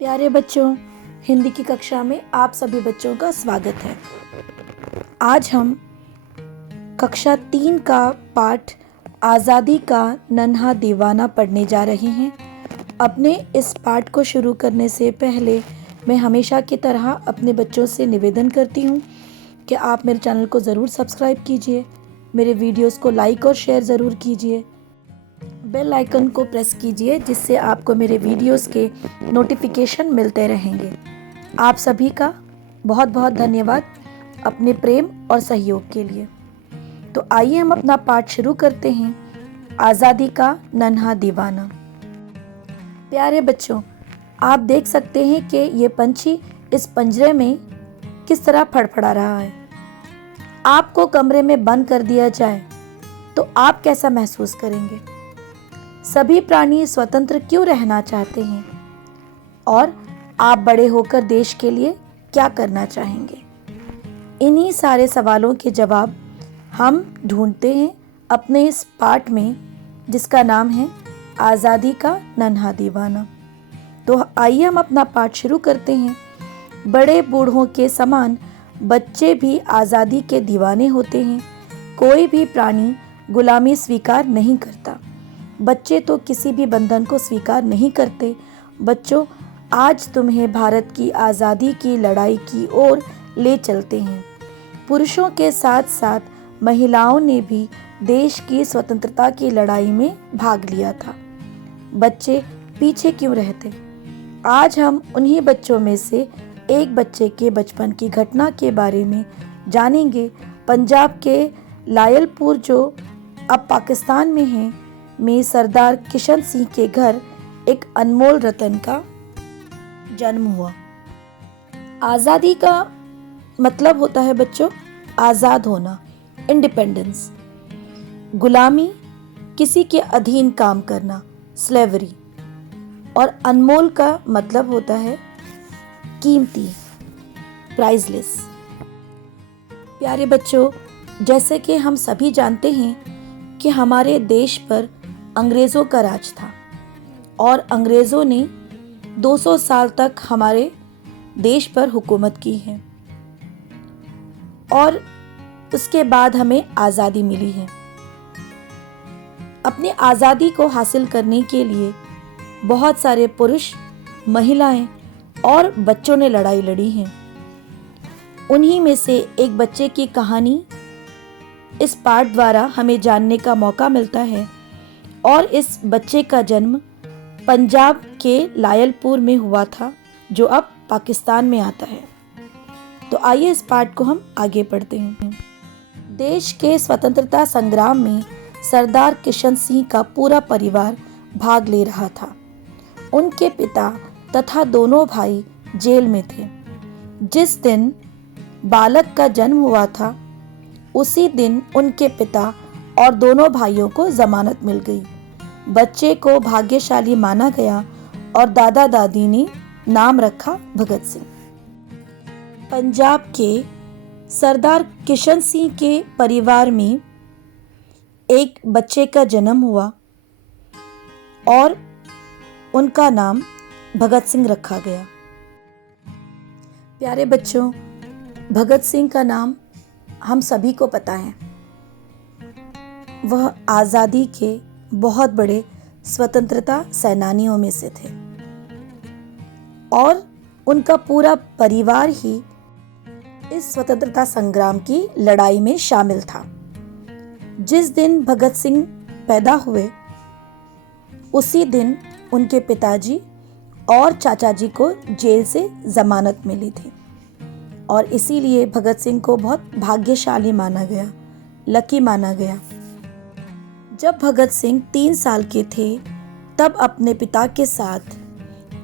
प्यारे बच्चों, हिंदी की कक्षा में आप सभी बच्चों का स्वागत है। आज हम कक्षा 3 का पाठ आज़ादी का नन्हा दीवाना पढ़ने जा रहे हैं। अपने इस पाठ को शुरू करने से पहले मैं हमेशा की तरह अपने बच्चों से निवेदन करती हूँ कि आप मेरे चैनल को ज़रूर सब्सक्राइब कीजिए, मेरे वीडियोस को लाइक और शेयर ज़रूर कीजिए, बेल आइकन को प्रेस कीजिए जिससे आपको मेरे वीडियोस के नोटिफिकेशन मिलते रहेंगे। आप सभी का बहुत बहुत धन्यवाद अपने प्रेम और सहयोग के लिए। तो आइए हम अपना पाठ शुरू करते हैं। आज़ादी का नन्हा दीवाना। प्यारे बच्चों, आप देख सकते हैं कि ये पंछी इस पिंजरे में किस तरह फड़फड़ा रहा है। आपको कमरे में बंद कर दिया जाए तो आप कैसा महसूस करेंगे? सभी प्राणी स्वतंत्र क्यों रहना चाहते हैं? और आप बड़े होकर देश के लिए क्या करना चाहेंगे? इन्हीं सारे सवालों के जवाब हम ढूंढते हैं अपने इस पाठ में, जिसका नाम है आज़ादी का नन्हा दीवाना। तो आइए हम अपना पाठ शुरू करते हैं। बड़े बूढ़ों के समान बच्चे भी आज़ादी के दीवाने होते हैं। कोई भी प्राणी गुलामी स्वीकार नहीं करता। बच्चे तो किसी भी बंधन को स्वीकार नहीं करते। बच्चों, आज तुम्हें भारत की आज़ादी की लड़ाई की ओर ले चलते हैं। पुरुषों के साथ साथ महिलाओं ने भी देश की स्वतंत्रता की लड़ाई में भाग लिया था। बच्चे पीछे क्यों रहते? आज हम उन्हीं बच्चों में से एक बच्चे के बचपन की घटना के बारे में जानेंगे। पंजाब के लायलपुर, जो अब पाकिस्तान में है, में सरदार किशन सिंह के घर एक अनमोल रतन का जन्म हुआ। आज़ादी का मतलब होता है बच्चों आज़ाद होना, इंडिपेंडेंस। गुलामी, किसी के अधीन काम करना, स्लेवरी। और अनमोल का मतलब होता है कीमती, प्राइजलेस। प्यारे बच्चों, जैसे कि हम सभी जानते हैं कि हमारे देश पर अंग्रेज़ों का राज था और अंग्रेज़ों ने 200 साल तक हमारे देश पर हुकूमत की है और उसके बाद हमें आज़ादी मिली है। अपनी आज़ादी को हासिल करने के लिए बहुत सारे पुरुष, महिलाएं और बच्चों ने लड़ाई लड़ी है। उन्हीं में से एक बच्चे की कहानी इस पाठ द्वारा हमें जानने का मौका मिलता है और इस बच्चे का जन्म पंजाब के लायलपुर में हुआ था, जो अब पाकिस्तान में आता है। तो आइए इस पाठ को हम आगे पढ़ते हैं। देश के स्वतंत्रता संग्राम में सरदार किशन सिंह का पूरा परिवार भाग ले रहा था। उनके पिता तथा दोनों भाई जेल में थे। जिस दिन बालक का जन्म हुआ था, उसी दिन उनके पिता और दोनों भाइयों को जमानत मिल गई। बच्चे को भाग्यशाली माना गया और दादा दादी ने नाम रखा भगत सिंह। पंजाब के सरदार किशन सिंह के परिवार में एक बच्चे का जन्म हुआ और उनका नाम भगत सिंह रखा गया। प्यारे बच्चों, भगत सिंह का नाम हम सभी को पता है। वह आज़ादी के बहुत बड़े स्वतंत्रता सेनानियों में से थे और उनका पूरा परिवार ही इस स्वतंत्रता संग्राम की लड़ाई में शामिल था। जिस दिन भगत सिंह पैदा हुए, उसी दिन उनके पिताजी और चाचा जी को जेल से जमानत मिली थी और इसीलिए भगत सिंह को बहुत भाग्यशाली माना गया, लकी माना गया। जब भगत सिंह 3 साल के थे, तब अपने पिता के साथ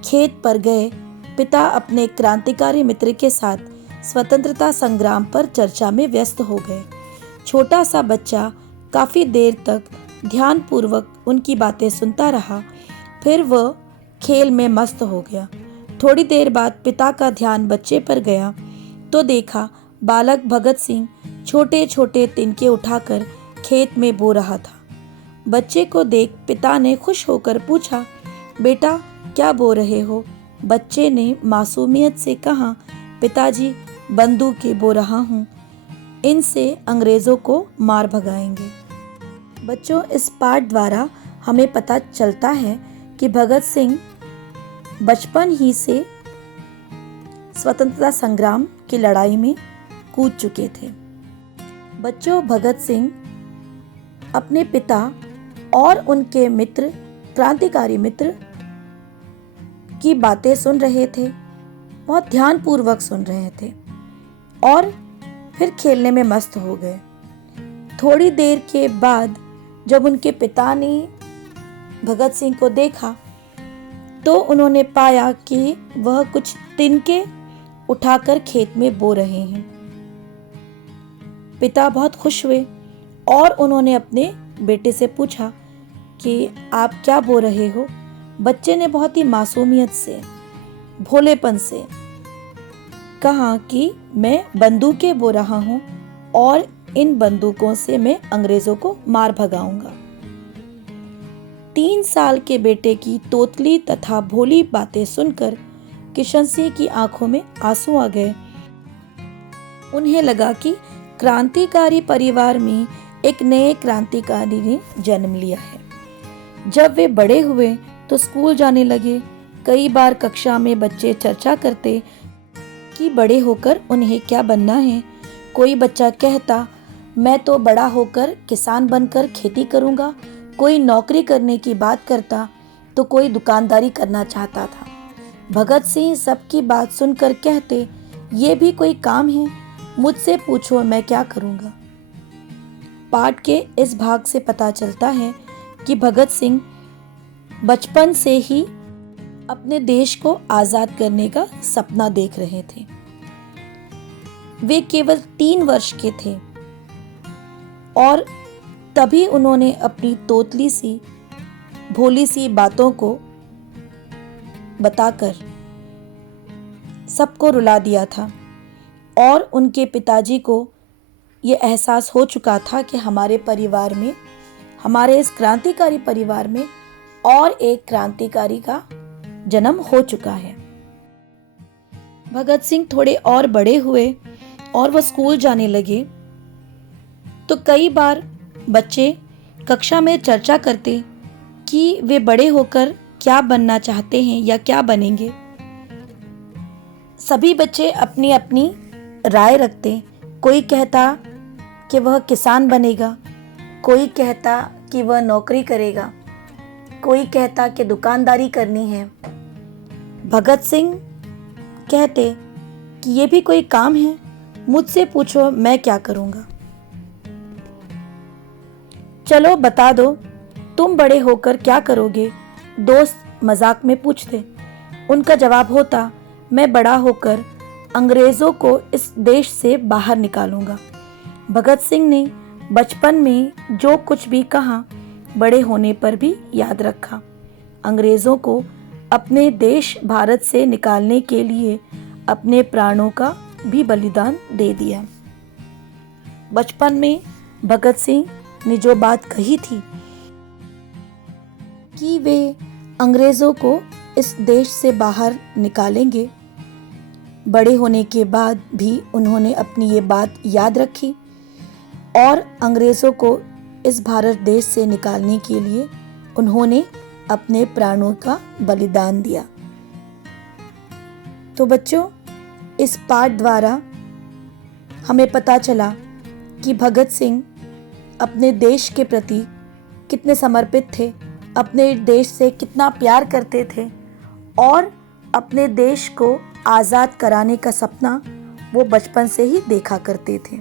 खेत पर गए। पिता अपने क्रांतिकारी मित्र के साथ स्वतंत्रता संग्राम पर चर्चा में व्यस्त हो गए। छोटा सा बच्चा काफ़ी देर तक ध्यानपूर्वक उनकी बातें सुनता रहा, फिर वह खेल में मस्त हो गया। थोड़ी देर बाद पिता का ध्यान बच्चे पर गया तो देखा बालक भगत सिंह छोटे छोटे तिनके उठाकर खेत में बो रहा था। बच्चे को देख पिता ने खुश होकर पूछा, बेटा क्या बो रहे हो? बच्चे ने मासूमियत से कहा, पिताजी बंदूकें बो रहा हूँ, इनसे अंग्रेज़ों को मार भगाएंगे। बच्चों, इस पाठ द्वारा हमें पता चलता है कि भगत सिंह बचपन ही से स्वतंत्रता संग्राम की लड़ाई में कूद चुके थे। बच्चों, भगत सिंह अपने पिता और उनके मित्र, क्रांतिकारी मित्र की बातें सुन रहे थे, बहुत ध्यानपूर्वक सुन रहे थे और फिर खेलने में मस्त हो गए। थोड़ी देर के बाद जब उनके पिता ने भगत सिंह को देखा तो उन्होंने पाया कि वह कुछ तिनके उठाकर खेत में बो रहे हैं। पिता बहुत खुश हुए और उन्होंने अपने बेटे से पूछा कि आप क्या बो रहे हो। बच्चे ने बहुत ही मासूमियत से, भोलेपन से कहा कि मैं बंदूकें बो रहा हूं और इन बंदूकों से मैं अंग्रेजों को मार भगाऊंगा। 3 साल के बेटे की तोतली तथा भोली बातें सुनकर किशन सिंह की आंखों में आंसू आ गए। उन्हें लगा कि क्रांतिकारी परिवार में एक नए क्रांतिकारी ने जन्म लिया है। जब वे बड़े हुए तो स्कूल जाने लगे। कई बार कक्षा में बच्चे चर्चा करते कि बड़े होकर उन्हें क्या बनना है। कोई बच्चा कहता, मैं तो बड़ा होकर किसान बनकर खेती करूंगा। कोई नौकरी करने की बात करता तो कोई दुकानदारी करना चाहता था। भगत सिंह सबकी बात सुनकर कहते, ये भी कोई काम है, मुझसे पूछो मैं क्या करूंगा। पाठ के इस भाग से पता चलता है कि भगत सिंह बचपन से ही अपने देश को आजाद करने का सपना देख रहे थे। वे केवल 3 वर्ष के थे और तभी उन्होंने अपनी तोतली सी, भोली सी बातों को बताकर सबको रुला दिया था और उनके पिताजी को ये एहसास हो चुका था कि हमारे परिवार में, हमारे इस क्रांतिकारी परिवार में और एक क्रांतिकारी का जन्म हो चुका है। भगत सिंह थोड़े और बड़े हुए और वह स्कूल जाने लगे तो कई बार बच्चे कक्षा में चर्चा करते कि वे बड़े होकर क्या बनना चाहते हैं या क्या बनेंगे। सभी बच्चे अपनी अपनी राय रखते। कोई कहता कि वह किसान बनेगा, कोई कहता कि वह नौकरी करेगा, कोई कहता कि दुकानदारी करनी है। भगत सिंह कहते कि ये भी कोई काम है, मुझसे पूछो मैं क्या करूंगा। चलो बता दो, तुम बड़े होकर क्या करोगे, दोस्त मजाक में पूछते। उनका जवाब होता, मैं बड़ा होकर अंग्रेजों को इस देश से बाहर निकालूंगा। भगत सिंह ने बचपन में जो कुछ भी कहा, बड़े होने पर भी याद रखा। अंग्रेजों को अपने देश भारत से निकालने के लिए अपने प्राणों का भी बलिदान दे दिया। बचपन में भगत सिंह ने जो बात कही थी कि वे अंग्रेजों को इस देश से बाहर निकालेंगे, बड़े होने के बाद भी उन्होंने अपनी ये बात याद रखी और अंग्रेजों को इस भारत देश से निकालने के लिए उन्होंने अपने प्राणों का बलिदान दिया। तो बच्चों, इस पाठ द्वारा हमें पता चला कि भगत सिंह अपने देश के प्रति कितने समर्पित थे, अपने देश से कितना प्यार करते थे और अपने देश को आज़ाद कराने का सपना वो बचपन से ही देखा करते थे।